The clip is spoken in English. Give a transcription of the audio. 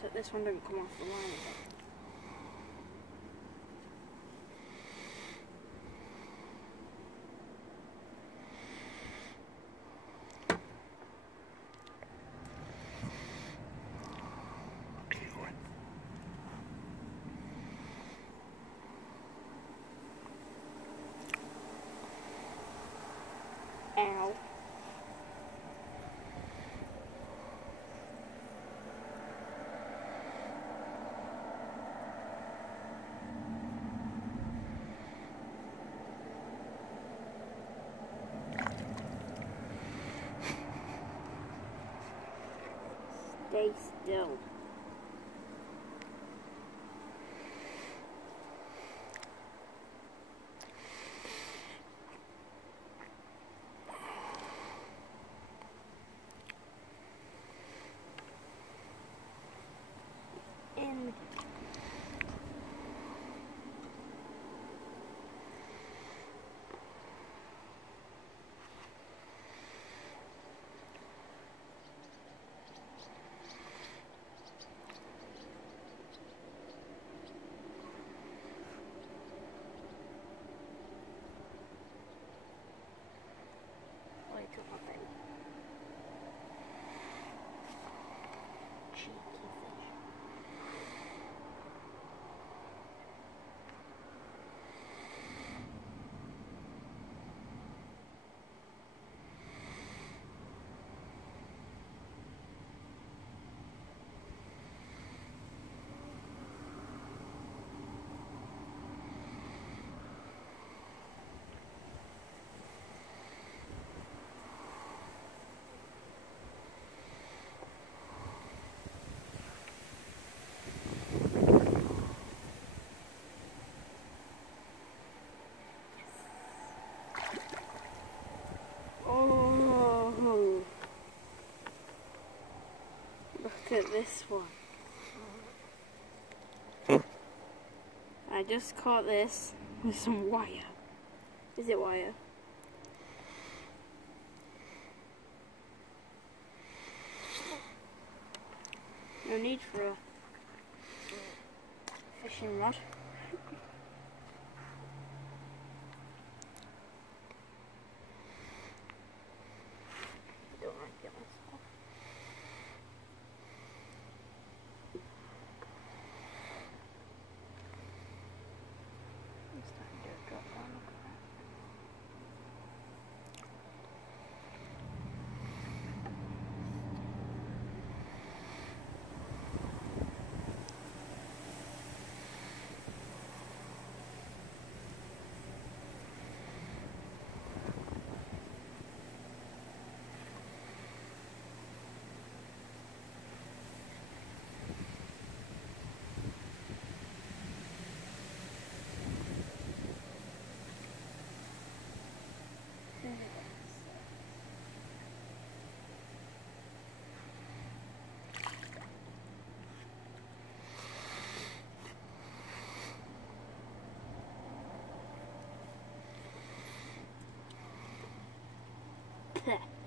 so this one don't come off the line again. Ow. Stay still. And wait till my baby. Cheeky fish. Oh, look at this one. I just caught this with some wire. Is it wire? No need for a fishing rod. Don't want to get myself. I'm starting to drop down. Look at that. Bleh.